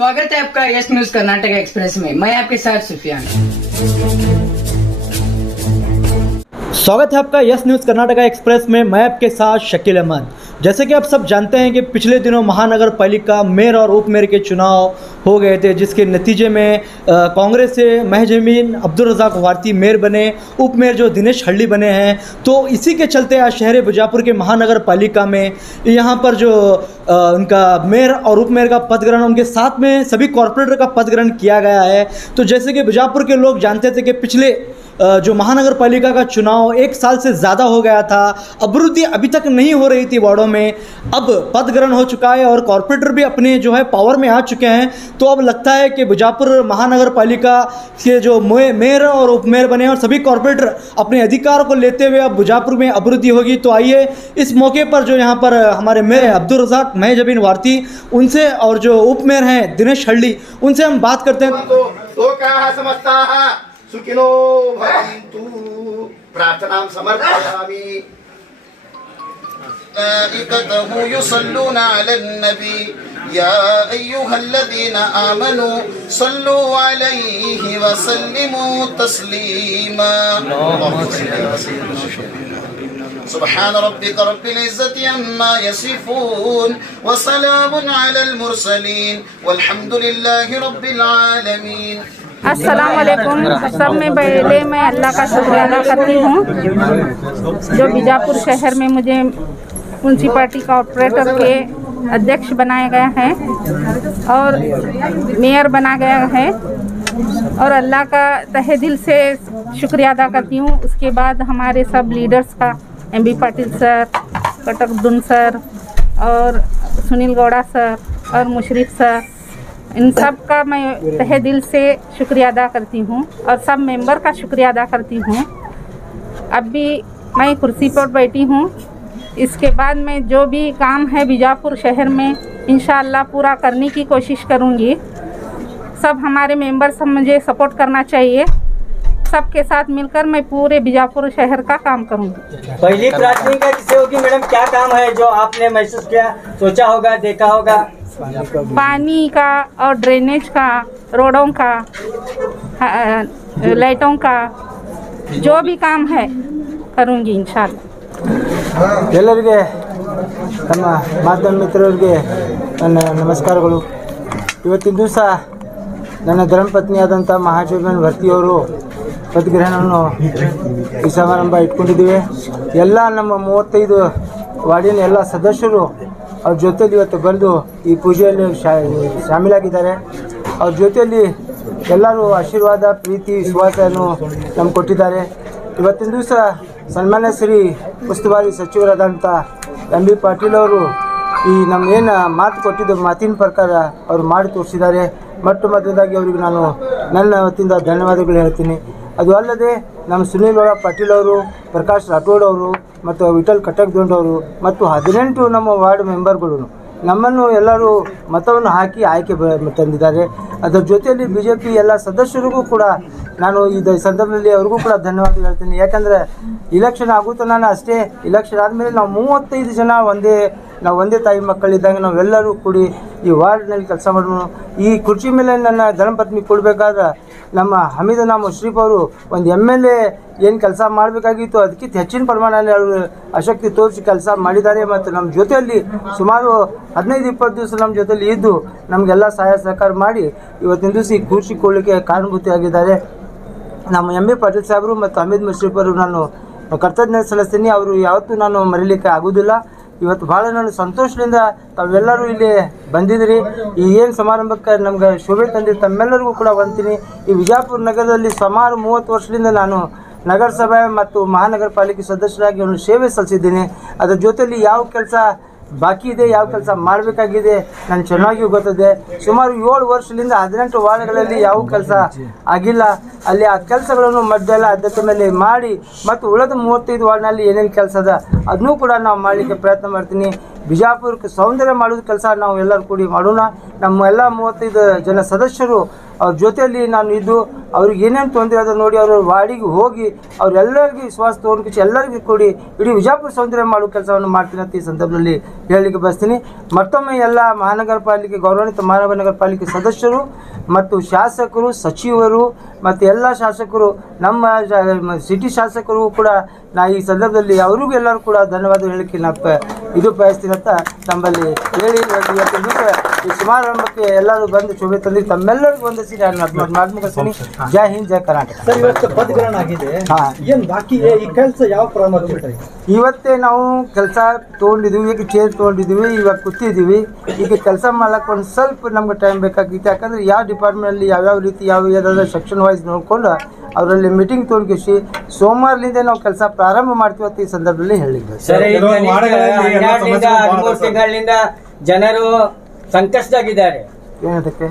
स्वागत है आपका यस न्यूज कर्नाटक एक्सप्रेस में। मैं आपके साथ सुफियान। स्वागत है आपका यस न्यूज़ कर्नाटक एक्सप्रेस में। मैं आपके साथ शकील अहमद। जैसे कि आप सब जानते हैं कि पिछले दिनों महानगर पालिका मेयर और उप मेयर के चुनाव हो गए थे, जिसके नतीजे में कांग्रेस से महजमीन अब्दुल रज़ाक वारती मेयर बने, उप मेयर जो दिनेश हल्ली बने हैं। तो इसी के चलते आज शहर बीजापुर के महानगर पालिका में यहाँ पर जो उनका मेयर और उप मेयर का पद ग्रहण, उनके साथ में सभी कॉरपोरेटर का पद ग्रहण किया गया है। तो जैसे कि बीजापुर के लोग जानते थे कि पिछले जो महानगर पालिका का चुनाव 1 साल से ज़्यादा हो गया था, अभिवृद्धि अभी तक नहीं हो रही थी वार्डों में। अब पद ग्रहण हो चुका है और कॉरपोरेटर भी अपने जो है पावर में आ चुके हैं। तो अब लगता है कि बीजापुर महानगर पालिका के जो मेयर और उप मेयर बने और सभी कॉरपोरेटर अपने अधिकार को लेते हुए अब बीजापुर में अभिवृद्धि होगी। तो आइए इस मौके पर जो यहाँ पर हमारे मेयर अब्दुल रज़ाक महजमीन वारती, उनसे और जो उप मेयर हैं दिनेश हल्ली, उनसे हम बात करते हैं। तो क्या समझता है सुखिनो भवन्तु प्रार्थनां समर्पयामि। मलाइकतहु युसल्लूना अलन नबी या अय्युहल्लज़ीना आमनू सल्लू अलैहि व सल्लिमू तस्लीमा। सुब्हान रब्बिक रब्बिल इज्जति अम्मा यसिफून व सलामुन अलल मुरसलीन वल्हम्दुलिल्लाहि रब्बिल आलमीन। अस्सलाम वालेकुम। सब में पहले मैं अल्लाह का शुक्रिया अदा करती हूँ जो बीजापुर शहर में मुझे म्यूनसिपालिटी कॉर्पोरेटर के अध्यक्ष बनाया गया है और मेयर बना गया है, और अल्लाह का तहे दिल से शुक्रिया अदा करती हूँ। उसके बाद हमारे सब लीडर्स का, एमबी पाटिल सर, कटक दुन सर और सुनील गौड़ा सर और मुशरिफ सर, इन सब का मैं तहे दिल से शुक्रिया अदा करती हूँ और सब मेंबर का शुक्रिया अदा करती हूँ। अब भी मैं कुर्सी पर बैठी हूँ, इसके बाद मैं जो भी काम है बीजापुर शहर में इंशाअल्लाह पूरा करने की कोशिश करूँगी। सब हमारे मेंबर सब मुझे सपोर्ट करना चाहिए। सबके साथ मिलकर मैं पूरे बीजापुर शहर का काम करूँगी। पहली प्राथमिकता किसे होगी मैडम? क्या काम है जो आपने महसूस किया, सोचा होगा, देखा होगा? पानी का और ड्रेनेज का, रोडों का, लाइटों का, जो भी काम है करूँगी इंशाल्लाह। ಎಲ್ಲರಿಗೆ ತಮ್ಮ ಮಾಧ್ಯಮ ಮಿತ್ರರಿಗೆ ನನ್ನ ನಮಸ್ಕಾರಗಳು। ಇವತ್ತಿನ ದಿವಸ ನನ್ನ ಧರ್ಮಪತ್ನಿಯಾದಂಥ ಮಹಾಜೀವನ್ ವರ್ತಿಯವರು ಪದಗ್ರಹಣವನ್ನು ಈ ಸಮಾರಂಭ ಇಟ್ಕೊಂಡಿದ್ದೀವಿ। ಎಲ್ಲ ನಮ್ಮ 35 ವಾರ್ಡಿನ ಎಲ್ಲ ಸದಸ್ಯರು ಅವ್ರ ಜೊತೆಯಲ್ಲಿ ಇವತ್ತು ಬಂದು ಈ ಪೂಜೆಯಲ್ಲಿ ಶಾಮೀಲಾಗಿದ್ದಾರೆ। ಅವ್ರ ಜೊತೆಯಲ್ಲಿ ಎಲ್ಲರೂ ಆಶೀರ್ವಾದ, ಪ್ರೀತಿ, ವಿಶ್ವಾಸವನ್ನು ನಮ್ಗೆ ಕೊಟ್ಟಿದ್ದಾರೆ। ಇವತ್ತಿನ ದಿವಸ ಸನ್ಮಾನ್ಯ ಶ್ರೀ ಉಸ್ತುವಾರಿ ಸಚಿವರಾದಂಥ ಎಂ.ಬಿ. ಪಾಟೀಲ್ ಅವರು ಈ ನಮಗೇನು ಮಾತು ಕೊಟ್ಟಿದ್ದು ಮಾತಿನ ಪ್ರಕಾರ ಅವರು ಮಾಡಿ ತೋರಿಸಿದ್ದಾರೆ। ಮೊದಲದಾಗಿ ಅವರಿಗೆ ನಾನು ನನ್ನ ವತಿಯಿಂದ ಧನ್ಯವಾದಗಳು ಹೇಳ್ತೀನಿ। ಅದು ಅಲ್ಲದೆ ನಮ್ಮ ಸುನೀಲ್ ಗೌಡ ಪಾಟೀಲ್ ಅವರು, ಪ್ರಕಾಶ್ ರಾಠೋಡ್ ಅವರು ಮತ್ತು ವಿಠಲ್ ಕಟಕ್ ದುಂಡ್ ಅವರು ಮತ್ತು 18 ನಮ್ಮ ವಾರ್ಡ್ ಮೆಂಬರ್ಗಳು ನಮ್ಮನ್ನು ಎಲ್ಲರೂ ಮತವನ್ನು ಹಾಕಿ ಆಯ್ಕೆ ತಂದಿದ್ದಾರೆ। ಅದರ ಜೊತೆಯಲ್ಲಿ BJP ಎಲ್ಲ ಸದಸ್ಯರಿಗೂ ಕೂಡ ನಾನು ಈ ಸಂದರ್ಭದಲ್ಲಿ ಅವ್ರಿಗೂ ಕೂಡ ಧನ್ಯವಾದ ಹೇಳ್ತೀನಿ। ಯಾಕಂದರೆ ಇಲೆಕ್ಷನ್ ಆಗುತ್ತಾ ನಾನು ಅಷ್ಟೇ, ಇಲೆಕ್ಷನ್ ಆದಮೇಲೆ ನಾವು 35 ಜನ ಒಂದೇ ತಾಯಿ ಮಕ್ಕಳಿದ್ದಂಗೆ ನಾವೆಲ್ಲರೂ ಕೂಡಿ ಈ ವಾರ್ಡ್ನಲ್ಲಿ ಕೆಲಸ ಮಾಡೋಣ। ಈ ಕುರ್ಚಿ ಮೇಲೆ ನನ್ನ ಧರ್ಮಪತ್ನಿ ಕೊಡಬೇಕಾದ್ರೆ ನಮ್ಮ ಹಮೀದನ ಮುಶ್ರೀಫ್ ಅವರು ಒಂದು MLA ಏನು ಕೆಲಸ ಮಾಡಬೇಕಾಗಿತ್ತು ಅದಕ್ಕಿಂತ ಹೆಚ್ಚಿನ ಪ್ರಮಾಣದಲ್ಲಿ ಅವರು ಆಸಕ್ತಿ ತೋರಿಸಿ ಕೆಲಸ ಮಾಡಿದ್ದಾರೆ। ಮತ್ತು ನಮ್ಮ ಜೊತೆಯಲ್ಲಿ ಸುಮಾರು 15-20 ದಿವಸ ನಮ್ಮ ಜೊತೆಯಲ್ಲಿ ಇದ್ದು ನಮಗೆಲ್ಲ ಸಹಾಯ ಸಹಕಾರ ಮಾಡಿ ಇವತ್ತಿನ ದಿವಸ ಈ ಕುರ್ಚಿ ಕೊಡಲಿಕ್ಕೆ ಕಾರಣಭೂತಿಯಾಗಿದ್ದಾರೆ। ನಮ್ಮ ಎಂ.ಬಿ. ಪಾಟೀಲ್ ಸಾಹೇಬರು ಮತ್ತು ಹಮೀದ್ ಮುಶ್ರೀಫ್ ಅವರು ನಾನು ಕರ್ತಜ್ಞತೆ ಸಲ್ಲಿಸ್ತೀನಿ। ಅವರು ಯಾವತ್ತೂ ನಾನು ಮರೀಲಿಕ್ಕೆ ಆಗೋದಿಲ್ಲ। ಇವತ್ತು ಭಾಳ ನಾನು ಸಂತೋಷದಿಂದ ತಾವೆಲ್ಲರೂ ಇಲ್ಲಿ ಬಂದಿದ್ದೀರಿ। ಈ ಏನು ಸಮಾರಂಭಕ್ಕೆ ನಮ್ಗೆ ಶೋಭೆ ತಂದಿರಿ, ತಮ್ಮೆಲ್ಲರಿಗೂ ಕೂಡ ಬಂತೀನಿ। ಈ ವಿಜಯಪುರ ನಗರದಲ್ಲಿ ಸುಮಾರು 30 ವರ್ಷದಿಂದ ನಾನು ನಗರಸಭೆ ಮತ್ತು ಮಹಾನಗರ ಪಾಲಿಕೆ ಸದಸ್ಯರಾಗಿ ಒಂದು ಸೇವೆ ಸಲ್ಲಿಸಿದ್ದೀನಿ। ಅದರ ಜೊತೆಯಲ್ಲಿ ಯಾವ ಕೆಲಸ ಬಾಕಿ ಇದೆ, ಯಾವ ಕೆಲಸ ಮಾಡಬೇಕಾಗಿದೆ ನಾನು ಚೆನ್ನಾಗಿ ಗೊತ್ತಿದೆ। ಸುಮಾರು 7 ವರ್ಷದಿಂದ 18 ವಾರ್ಡ್ಗಳಲ್ಲಿ ಯಾವ ಕೆಲಸ ಆಗಿಲ್ಲ, ಅಲ್ಲಿ ಆ ಕೆಲಸಗಳನ್ನು ಮಧ್ಯೆಲ್ಲ ಆದ್ಯತೆ ಮೇಲೆ ಮಾಡಿ ಮತ್ತು ಉಳಿದ 35 ವಾರ್ಡ್ನಲ್ಲಿ ಏನೇನು ಕೆಲಸ ಅದ ಅದನ್ನೂ ಕೂಡ ನಾವು ಮಾಡಲಿಕ್ಕೆ ಪ್ರಯತ್ನ ಮಾಡ್ತೀನಿ। ಬಿಜಾಪುರಕ್ಕೆ ಸೌಂದರ್ಯ ಮಾಡೋದು ಕೆಲಸ ನಾವು ಎಲ್ಲರೂ ಕೂಡಿ ಮಾಡೋಣ. ನಮ್ಮ ಎಲ್ಲ 35 ಜನ ಸದಸ್ಯರು ಅವ್ರ ಜೊತೆಯಲ್ಲಿ ನಾನು ಇದ್ದು ಅವ್ರಿಗೆ ಏನೇನು ತೊಂದರೆ ಅದ ನೋಡಿ ಅವ್ರ ವಾರ್ಡಿಗೆ ಹೋಗಿ ಅವರೆಲ್ಲರಿಗೂ ವಿಶ್ವಾಸ ತೋರಿಸಿ ಎಲ್ಲರಿಗೂ ಕೂಡಿ ಇಡೀ ವಿಜಾಪುರ ಸೌಂದರ್ಯ ಮಾಡೋ ಕೆಲಸವನ್ನು ಮಾಡ್ತೀನಿ ಅಂತ ಈ ಸಂದರ್ಭದಲ್ಲಿ ಹೇಳಲಿಕ್ಕೆ ಬಯಸ್ತೀನಿ. ಮತ್ತೊಮ್ಮೆ ಎಲ್ಲ ಮಹಾನಗರ ಪಾಲಿಕೆ ಗೌರವಾನ್ವಿತ ಮಹಾನಗರ ಪಾಲಿಕೆ ಸದಸ್ಯರು ಮತ್ತು ಶಾಸಕರು, ಸಚಿವರು ಮತ್ತು ಎಲ್ಲ ಶಾಸಕರು, ನಮ್ಮ ಸಿಟಿ ಶಾಸಕರು ಕೂಡ ನಾ ಈ ಸಂದರ್ಭದಲ್ಲಿ ಅವ್ರಿಗೂ ಎಲ್ಲರೂ ಕೂಡ ಧನ್ಯವಾದ ಹೇಳಲಿಕ್ಕೆ ಇದು ಬಯಸ್ತೀನಿ ಅಂತ ನಮ್ಮಲ್ಲಿ ಹೇಳಿ ಇವತ್ತಿನ ದಿವಸ ಈ ಸಮಾರಂಭಕ್ಕೆ ಎಲ್ಲರೂ ಬಂದು ಶೋಭೆ ತಂದು ತಮ್ಮೆಲ್ಲರಿಗೂ ಒಂದಿಸಿ ನಾನು ಮಾತುಕತೆ. ಜೈ ಹಿಂದ್, ಜೈ ಕರ್ನಾಟಕ. ಸರ್, ಇವತ್ತು ಪದಗ್ರಹಣ ಆಗಿದೆ, ಏನು ಬಾಕಿ ಈ ಕೆಲಸ ಯಾವ ಪ್ರಾರಂಭ? ಇವತ್ತೇ ನಾವು ಕೆಲಸ ತೊಗೊಂಡಿದ್ದೀವಿ, ಈಗ ಚೇರ್ ತೊಗೊಂಡಿದ್ದೀವಿ, ಇವಾಗ ಕೂತಿದ್ದೀವಿ. ಈಗ ಕೆಲಸ ಮಾಡ್ಲಿಕ್ಕೆ ಒಂದು ಸ್ವಲ್ಪ ನಮ್ಗೆ ಟೈಮ್ ಬೇಕಾಗಿತ್ತು. ಯಾಕಂದರೆ ಯಾವ ಡಿಪಾರ್ಟ್ಮೆಂಟಲ್ಲಿ ಯಾವ್ಯಾವ ರೀತಿ ಯಾವ್ಯಾವ ಸೆಕ್ಷನ್ ವೈಸ್ ನೋಡಿಕೊಂಡು ಅವರಲ್ಲಿ ಮೀಟಿಂಗ್ ತೊಡಗಿಸಿ ಸೋಮವಾರಲಿಂದ ನಾವು ಕೆಲಸ ಪ್ರಾರಂಭ ಮಾಡ್ತೀವಿ ಅಂತ ಈ ಸಂದರ್ಭದಲ್ಲಿ ಹೇಳಿದ್ವಿ. 12 ತಿಂಗಳಿಂದ ಜನರು ಸಂಕಷ್ಟದಾಗಿದ್ದಾರೆ. ಏನದಕ್ಕೆ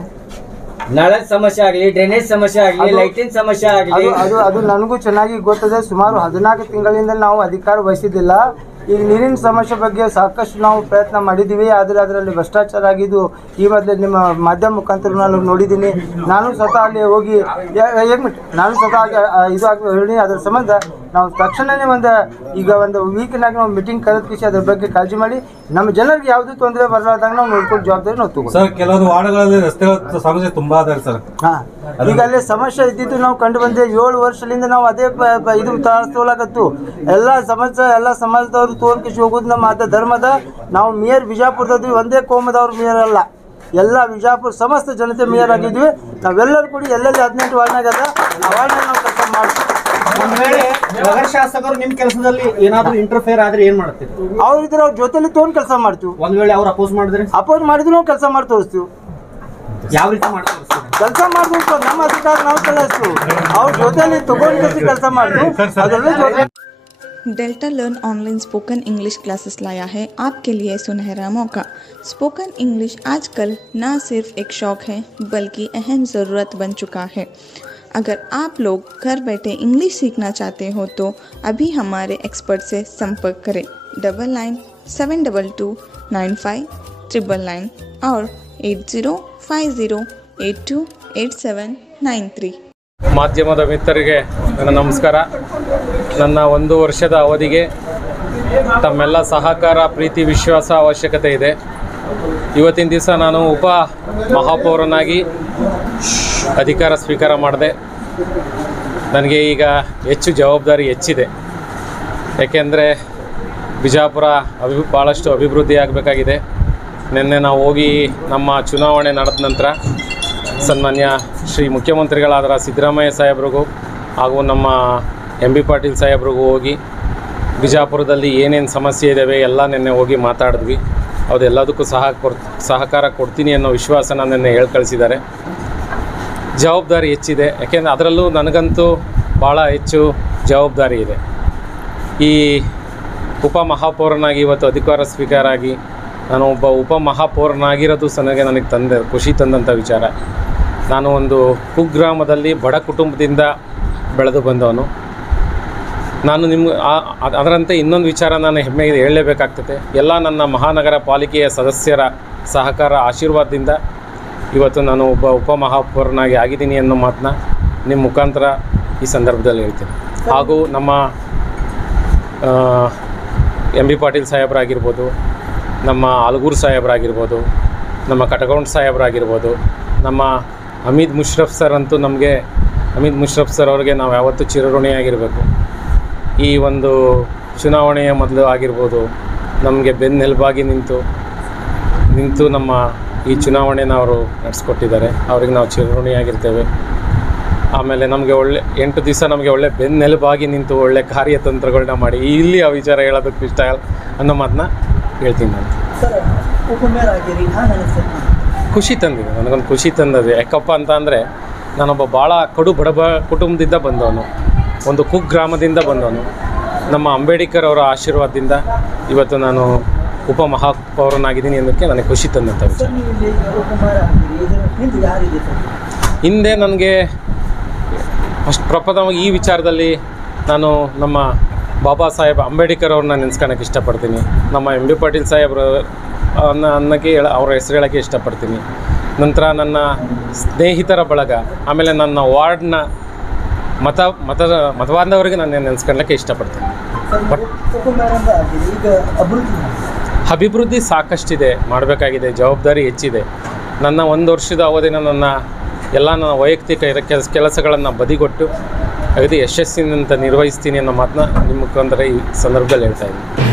ನಳದ ಸಮಸ್ಯೆ ಆಗಲಿ, ಡ್ರೈನೇಜ್ ಸಮಸ್ಯೆ ಆಗಲಿ, ಲೈಟಿನ ಸಮಸ್ಯೆ ಆಗಲಿ, ಅದು ನನಗೂ ಚೆನ್ನಾಗಿ ಗೊತ್ತದೆ. ಸುಮಾರು 14 ತಿಂಗಳಿಂದ ನಾವು ಅಧಿಕಾರ ವಹಿಸಿದ್ದಿಲ್ಲ. ಈಗ ನೀರಿನ ಸಮಸ್ಯೆ ಬಗ್ಗೆ ಸಾಕಷ್ಟು ನಾವು ಪ್ರಯತ್ನ ಮಾಡಿದ್ದೀವಿ. ಆದರೆ ಅದರಲ್ಲಿ ಭ್ರಷ್ಟಾಚಾರ ಆಗಿದ್ದು ಈ ಮೊದಲೇ ನಿಮ್ಮ ಮಾಧ್ಯಮ ಮುಖಾಂತರ ನಾನು ನೋಡಿದ್ದೀನಿ. ನಾನು ಸ್ವತಃ ಅಲ್ಲಿ ಹೋಗಿ ನಾನು ಸ್ವತಃ ಇದು ಹೇಳಿ ಅದರ ಸಂಬಂಧ ನಾವು ತಕ್ಷಣವೇ ಒಂದು ವೀಕ್ನಾಗ ನಾವು ಮೀಟಿಂಗ್ ಕರೆದು ಅದ್ರ ಬಗ್ಗೆ ಕಾಳಜಿ ಮಾಡಿ ನಮ್ಮ ಜನರಿಗೆ ಯಾವುದೂ ತೊಂದರೆ ಬರಲಾರ್ದಾಗ ನಾವು ನೋಡ್ಕೊಂಡು ಜವಾಬ್ದಾರಿ ನಾವು ತಗೋತೀವಿ. ಸರ್, ಕೆಲವೊಂದು ವಾರ್ಡ್ಗಳಲ್ಲಿ ರಸ್ತೆ ಸಮಸ್ಯೆ ತುಂಬಾ ಅದ ಸರ್. ಈಗ ಅಲ್ಲೇ ಸಮಸ್ಯೆ ಇದ್ದಿದ್ದು ನಾವು ಕಂಡು ಬಂದೆ. 7 ವರ್ಷದಿಂದ ನಾವು ಅದೇ ಇದು ತೋಲಾಗತ್ತು. ಎಲ್ಲ ಸಮಸ್ಯೆ ಎಲ್ಲ ಸಮಾಜದವ್ರು ತೋರ್ಕಿಸಿ ಹೋಗೋದು ನಮ್ಮ ಧರ್ಮದ. ನಾವು ಮೇಯರ್ ಬಿಜಾಪುರದವ್ರು ಒಂದೇ ಕೋಮದವ್ರು ಮೇಯರ್ ಅಲ್ಲ, ಎಲ್ಲ ವಿಜಾಪುರ ಸಮಸ್ತ ಜನತೆ ಮೇಯರ್ ಆಗಿದ್ವಿ. ನಾವೆಲ್ಲರೂ ಕೂಡಿ ಎಲ್ಲೆಲ್ಲಿ 18 ವಾರ್ಡ್ನಾಗ ಅದ ಆ ವಾರ್ಡ್ನಾಗ ನಾವು ಕೆಲಸ ಮಾಡ್ತೀವಿ. ಒಂದು ವೇಳೆ ನಗರ ಶಾಸಕರು ನಿಮ್ಮ ಕೆಲಸದಲ್ಲಿ ಏನಾದರೂ ಇಂಟರ್ಫೇರ್ ಆದ್ರೆ ಏನ್ ಮಾಡ್ತೀವಿ? ಅವ್ರು ಇದ್ರೆ ಅವ್ರ ಜೊತೆಲಿ ತೊಗೊಂಡು ಕೆಲಸ ಮಾಡ್ತೀವಿ. ಒಂದ್ ವೇಳೆ ಅವ್ರು ಅಪೋಸ್ ಮಾಡಿದ್ರು ನಾವು ಕೆಲಸ ಮಾಡಿ ತೋರಿಸ್ತೀವಿ. ಯಾವ ರೀತಿ ಮಾಡ್ತೀವಿ ಕೆಲಸ ಮಾಡ್ಬೇಕು, ನಮ್ಮ ಅಧಿಕಾರ ನಾವು ಚಲಾಯಿಸ್ತೀವಿ. ಅವ್ರ ಜೊತೆಲಿ ತಗೊಂಡು ಕೆಲಸ ಮಾಡ್ತೀವಿ. ಅದೆಲ್ಲ ಜೊತೆ delta learn online spoken English classes लाया है आपके लिए सुनहरा मौका। स्पोकन इंग्लिश आजकल न सिर्फ एक शौक़ है बल्कि अहम ज़रूरत बन चुका है। अगर आप लोग घर बैठे इंग्लिश सीखना चाहते हो तो अभी हमारे एक्सपर्ट से संपर्क करें 9972295999 और 8050828793। ಮಾಧ್ಯಮದ ಮಿತ್ರರಿಗೆ ನನ್ನ ನಮಸ್ಕಾರ. ನನ್ನ 1 ವರ್ಷದ ಅವಧಿಗೆ ತಮ್ಮೆಲ್ಲ ಸಹಕಾರ, ಪ್ರೀತಿ, ವಿಶ್ವಾಸ ಅವಶ್ಯಕತೆ ಇದೆ. ಇವತ್ತಿನ ದಿವಸ ನಾನು ಉಪ ಮಹಾಪೌರನಾಗಿ ಅಧಿಕಾರ ಸ್ವೀಕಾರ ಮಾಡಿದೆ. ನನಗೆ ಈಗ ಹೆಚ್ಚು ಜವಾಬ್ದಾರಿ ಹೆಚ್ಚಿದೆ. ಏಕೆಂದರೆ ಬಿಜಾಪುರ ಭಾಳಷ್ಟು ಅಭಿವೃದ್ಧಿ ಆಗಬೇಕಾಗಿದೆ. ನಿನ್ನೆ ನಾವು ಹೋಗಿ ನಮ್ಮ ಚುನಾವಣೆ ನಡೆದ ನಂತರ ಸನ್ಮಾನ್ಯ ಶ್ರೀ ಮುಖ್ಯಮಂತ್ರಿಗಳಾದ ಸಿದ್ದರಾಮಯ್ಯ ಸಾಹೇಬ್ರಿಗೂ ಹಾಗೂ ನಮ್ಮ MB ಪಾಟೀಲ್ ಸಾಹೇಬ್ರಿಗೂ ಹೋಗಿ ಬಿಜಾಪುರದಲ್ಲಿ ಏನೇನು ಸಮಸ್ಯೆ ಇದ್ದಾವೆ ಎಲ್ಲ ನಿನ್ನೆ ಹೋಗಿ ಮಾತಾಡಿದ್ವಿ. ಅದೆಲ್ಲದಕ್ಕೂ ಸಹಕಾರ ಕೊಡ್ತೀನಿ ಅನ್ನೋ ವಿಶ್ವಾಸನ ನಿನ್ನೆ ಹೇಳಿ ಕಳಿಸಿದ್ದಾರೆ. ಜವಾಬ್ದಾರಿ ಹೆಚ್ಚಿದೆ. ಯಾಕೆಂದರೆ ಅದರಲ್ಲೂ ನನಗಂತೂ ಭಾಳ ಹೆಚ್ಚು ಜವಾಬ್ದಾರಿ ಇದೆ. ಈ ಉಪ ಮಹಾಪೌರನಾಗಿ ಇವತ್ತು ಅಧಿಕಾರ ಸ್ವೀಕಾರ ಆಗಿ ನಾನು ಒಬ್ಬ ಉಪ ಮಹಾಪೌರನಾಗಿರೋದು ನನಗೆ ಖುಷಿ ತಂದಂಥ ವಿಚಾರ. ನಾನು ಒಂದು ಕುಗ್ರಾಮದಲ್ಲಿ ಬಡ ಕುಟುಂಬದಿಂದ ಬೆಳೆದು ಬಂದವನು. ನಾನು ಅದರಂತೆ ಇನ್ನೊಂದು ವಿಚಾರ ನಾನು ಹೆಮ್ಮೆಗೆ ಹೇಳಲೇಬೇಕಾಗ್ತದೆ. ಎಲ್ಲ ನನ್ನ ಮಹಾನಗರ ಪಾಲಿಕೆಯ ಸದಸ್ಯರ ಸಹಕಾರ, ಆಶೀರ್ವಾದದಿಂದ ಇವತ್ತು ನಾನು ಒಬ್ಬ ಉಪ ಮಹಾಪೌರನಾಗಿ ಆಗಿದ್ದೀನಿ ಅನ್ನೋ ಮಾತನ್ನ ನಿಮ್ಮ ಮುಖಾಂತರ ಈ ಸಂದರ್ಭದಲ್ಲಿ ಹೇಳ್ತೀನಿ. ಹಾಗೂ ನಮ್ಮ MB ಪಾಟೀಲ್ ಸಾಹೇಬರಾಗಿರ್ಬೋದು, ನಮ್ಮ ಆಲಗೂರು ಸಾಹೇಬರಾಗಿರ್ಬೋದು, ನಮ್ಮ ಕಟಗೌಂಡ್ ಸಾಹೇಬರಾಗಿರ್ಬೋದು, ನಮ್ಮ ಹಮೀದ್ ಮುಷ್ರಫ್ ಸರ್ ಅಂತೂ ಹಮೀದ್ ಮುಷ್ರಫ್ ಸರ್ ಅವ್ರಿಗೆ ನಾವು ಯಾವತ್ತೂ ಚಿರಋಣಿಯಾಗಿರಬೇಕು. ಈ ಒಂದು ಚುನಾವಣೆಯ ಮೊದಲು ಆಗಿರ್ಬೋದು ನಮಗೆ ಬೆನ್ನೆಲುಬಾಗಿ ನಿಂತು ನಮ್ಮ ಈ ಚುನಾವಣೆನ ಅವರು ನಡೆಸ್ಕೊಟ್ಟಿದ್ದಾರೆ. ಅವ್ರಿಗೆ ನಾವು ಚಿರಋಣಿಯಾಗಿರ್ತೇವೆ. ಆಮೇಲೆ ನಮಗೆ 8 ದಿವಸ ನಮಗೆ ಒಳ್ಳೆ ಬೆನ್ನೆಲುಬಾಗಿ ನಿಂತು ಒಳ್ಳೆ ಕಾರ್ಯತಂತ್ರಗಳನ್ನ ಮಾಡಿ ಇಲ್ಲಿ ಆ ವಿಚಾರ ಹೇಳೋದಕ್ಕೆ ಇಷ್ಟ ಆಗಲ್ಲ ಅನ್ನೋ ಮಾತನ್ನ ಹೇಳ್ತೀನಿ ನಾನು. ಖುಷಿ ತಂದಿದೆ, ನನಗೊಂದು ಖುಷಿ ತಂದಿದೆ. ಯಾಕಪ್ಪ ಅಂತ ಅಂದರೆ ನಾನೊಬ್ಬ ಭಾಳ ಕಡು ಬಡಬ ಕುಟುಂಬದಿಂದ ಬಂದವನು, ಒಂದು ಕುಗ್ರಾಮದಿಂದ ಬಂದವನು. ನಮ್ಮ ಅಂಬೇಡ್ಕರ್ ಅವರ ಆಶೀರ್ವಾದದಿಂದ ಇವತ್ತು ನಾನು ಉಪ ಮಹಾಪೌರನಾಗಿದ್ದೀನಿ ಅನ್ನೋಕ್ಕೆ ನನಗೆ ಖುಷಿ ತಂದಂಥ ವಿಚಾರ. ಹಿಂದೆ ನನಗೆ ಫಸ್ಟ್ ಪ್ರಪ್ರಥಮವಾಗಿ ಈ ವಿಚಾರದಲ್ಲಿ ನಾನು ನಮ್ಮ ಬಾಬಾ ಸಾಹೇಬ್ ಅಂಬೇಡ್ಕರ್ ಅವ್ರನ್ನ ನೆನೆಸ್ಕೊಳಕ್ಕೆ ಇಷ್ಟಪಡ್ತೀನಿ. ನಮ್ಮ MB ಪಾಟೀಲ್ ಸಾಹೇಬ್ರು ಅನ್ನಕ್ಕೆ ಅವ್ರ ಹೆಸರು ಹೇಳೋಕ್ಕೆ ಇಷ್ಟಪಡ್ತೀನಿ. ನಂತರ ನನ್ನ ಸ್ನೇಹಿತರ ಬಳಗ, ಆಮೇಲೆ ನನ್ನ ವಾರ್ಡ್ನ ಮತಬಾಂಧವರಿಗೆ ನಾನು ನೆನೆಸ್ಕೊಳ್ಳೋಕ್ಕೆ ಇಷ್ಟಪಡ್ತೀನಿ. ಅಭಿವೃದ್ಧಿ ಸಾಕಷ್ಟಿದೆ, ಮಾಡಬೇಕಾಗಿದೆ, ಜವಾಬ್ದಾರಿ ಹೆಚ್ಚಿದೆ. ನನ್ನ 1 ವರ್ಷದ ಅವಧಿನ ನನ್ನ ವೈಯಕ್ತಿಕ ಕೆಲಸಗಳನ್ನು ಬದಿಗೊಟ್ಟು ಅಗದಿ ಯಶಸ್ಸಿನಿಂದ ನಿರ್ವಹಿಸ್ತೀನಿ ಅನ್ನೋ ಮಾತನ್ನ ನಿಮ್ಮ ಮುಖಾಂತರ ಈ ಸಂದರ್ಭದಲ್ಲಿ ಹೇಳ್ತಾ ಇದ್ದೀನಿ.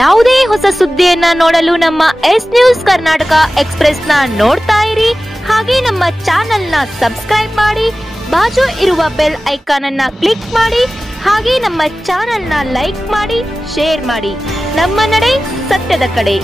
ಯಾವುದೇ ಹೊಸ ಸುದ್ದಿಯನ್ನ ನೋಡಲು ನಮ್ಮ ಎಸ್ ನ್ಯೂಸ್ ಕರ್ನಾಟಕ ಎಕ್ಸ್ಪ್ರೆಸ್ ನ ನೋಡ್ತಾ ಇರಿ. ಹಾಗೆ ನಮ್ಮ ಚಾನೆಲ್ ನ ಸಬ್ಸ್ಕ್ರೈಬ್ ಮಾಡಿ, ಬಾಜು ಇರುವ ಬೆಲ್ ಐಕಾನ್ ಅನ್ನ ಕ್ಲಿಕ್ ಮಾಡಿ. ಹಾಗೆ ನಮ್ಮ ಚಾನೆಲ್ ನ ಲೈಕ್ ಮಾಡಿ, ಶೇರ್ ಮಾಡಿ. ನಮ್ಮ ನಡೆ ಸತ್ಯದ ಕಡೆ.